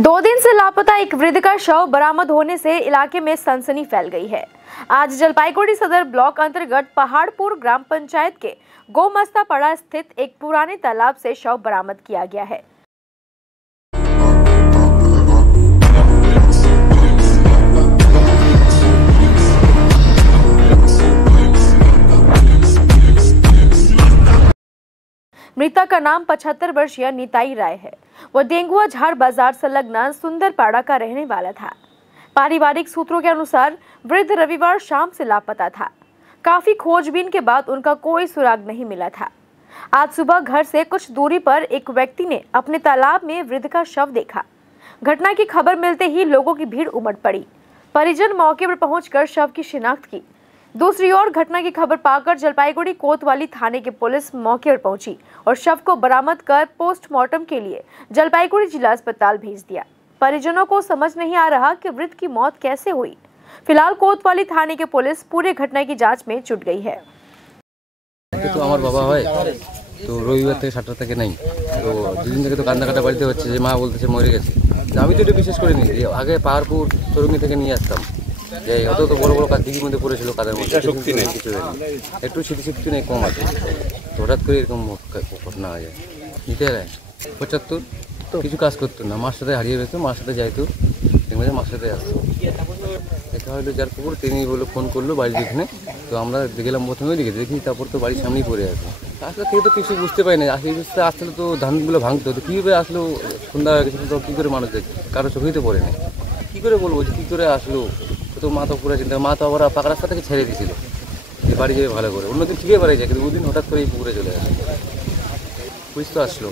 2 दिन से लापता एक वृद्ध का शव बरामद होने से इलाके में सनसनी फैल गई है। आज जलपाईगुड़ी सदर ब्लॉक अंतर्गत पहाड़पुर ग्राम पंचायत के गोमस्तापड़ा स्थित एक पुराने तालाब से शव बरामद किया गया है। मृतक का नाम 75 वर्षीय निताई राय है। वह डेंगुआ झाड़ बाजार संलग्न सुंदरपाड़ा का रहने वाला था। पारिवारिक सूत्रों के अनुसार वृद्ध रविवार शाम से लापता था। काफी खोजबीन के बाद उनका कोई सुराग नहीं मिला था। आज सुबह घर से कुछ दूरी पर एक व्यक्ति ने अपने तालाब में वृद्ध का शव देखा। घटना की खबर मिलते ही लोगों की भीड़ उमड़ पड़ी। परिजन मौके पर पहुंचकर शव की शिनाख्त की। दूसरी ओर घटना की खबर पाकर जलपाईगुड़ी कोतवाली थाने की पुलिस मौके पर पहुंची और शव को बरामद कर पोस्टमार्टम के लिए जलपाईगुड़ी जिला अस्पताल भेज दिया। परिजनों को समझ नहीं आ रहा कि वृद्ध की मौत कैसे हुई। फिलहाल कोतवाली थाने की पुलिस पूरे घटना की जांच में जुट गई है। तो আমার বাবা হয় তো রবিবার থেকে 7টা থেকে নাই তো দুদিন থেকে তো কান্নাকাটা বাড়িতে হচ্ছে যে মা বলতেছে মরে গেছে। আমি তো এটা বিশেষ করে নিই যে আগে পাহাড়পুর চরঙ্গি থেকে নিয়ে আসতাম যে অত তো বড় বড় কাজ দিঘির মধ্যে পড়েছিল কাদের মধ্যে শক্তি নেই কিছু নেই একটু স্মৃতিশক্তি নেই কম আছে তো হঠাৎ করে এরকম ঘটনা হয়ে যায়। নিতে হয় 75 তো কিছু কাজ করতো না, মার সাথে হারিয়ে গেছে, মার সাথে যাইতো দেখবে মার সাথে আসতো দেখা হলো যার পুকুর তিনি বললো ফোন করলো বাড়ির এখানে তো আমরা গেলাম প্রথমে দিকে দেখি তারপর তো বাড়ির সামনেই পড়ে আছে। আসলে কেউ তো কিছু বুঝতে পারি না আসলে আসলে তো ধানগুলো ভাঙতো তো কীভাবে আসলো সন্ধ্যা হয়ে গেছিলো তো কী করে মানুষ দেখে কারো চোখেই তো পড়ে না কী করে বলবো যে কী করে আসলো তো মা তো পুরো চিন্তা মা তো আবার পাকা রাস্তা থেকে ছেড়ে দিয়েছিল যে বাড়ি যাবে ভালো করে অন্যদিন ঠিকই বাড়ি যায় কিন্তু ওদিন হঠাৎ করে এই পুকুরে চলে আসে পুলিশ তো আসলো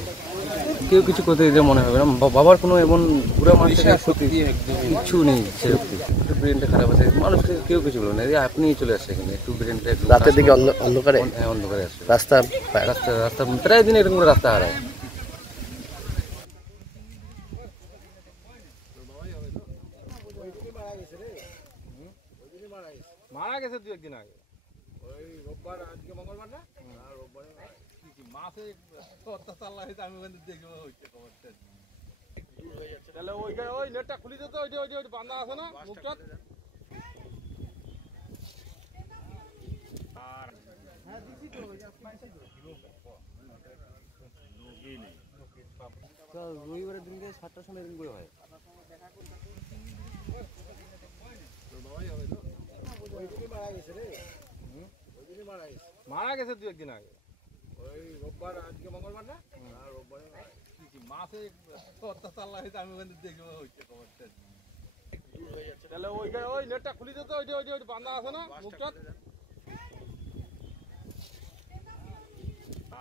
কেউ কিছু করতে দিতে মনে হবে না। বাবার কোনো এমন পুরো মানুষের সত্যি কিচ্ছু নেই সেরকম একটু ব্রেনটা খারাপ আছে মানুষকে কেউ কিছু বলো না আপনি চলে আসছে এখানে একটু ব্রেনটা একটু রাতের দিকে অন্ধকারে অন্ধকারে আসছে রাস্তা রাস্তা রাস্তা প্রায় দিন এরকম করে রাস্তা হারায়। মারা গেছে 2-1 দিন আগে ওই রোববার আজকে মঙ্গলবার না আর রোববারে কি মাসে অত্যাচার লাগাইতে আমি ওখানে দেখবো হইছে খবরটা তাহলে ওই নেটটা খুলে দিত ওই বাঁধা আছে না মুখটা আর হ্যাঁ দিছি তো ওই পাইছে লোকই নেই তো রবিবারের দিনকে 7টার সময় এরকম করে হয় মারা গেছে 2-1 দিন আগে ওই রোববার আজকে মঙ্গলবার না আর রোববারে কি মাসে অত্যাচার লাগাইতে আমি ওখানে দেখবো হইছে খবরটা তাহলে ওই নেটটা খুলে দিত ওই বাঁধা আছে না মুখটা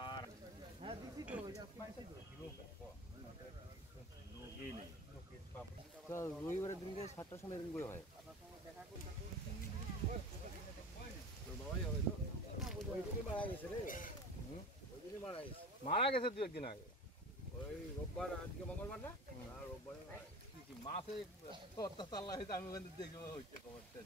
আর হ্যাঁ দিছি তো ওই পাইছে লোকই নেই তো রবিবারের দিনকে 7টার সময় এরকম করে হয় মারা গেছে 2-1 দিন আগে ওই রোববার আজকে মঙ্গলবার না আর রোববারে কি মাসে অত্যাচার লাগাইতে আমি ওখানে দেখবো হইছে খবরটা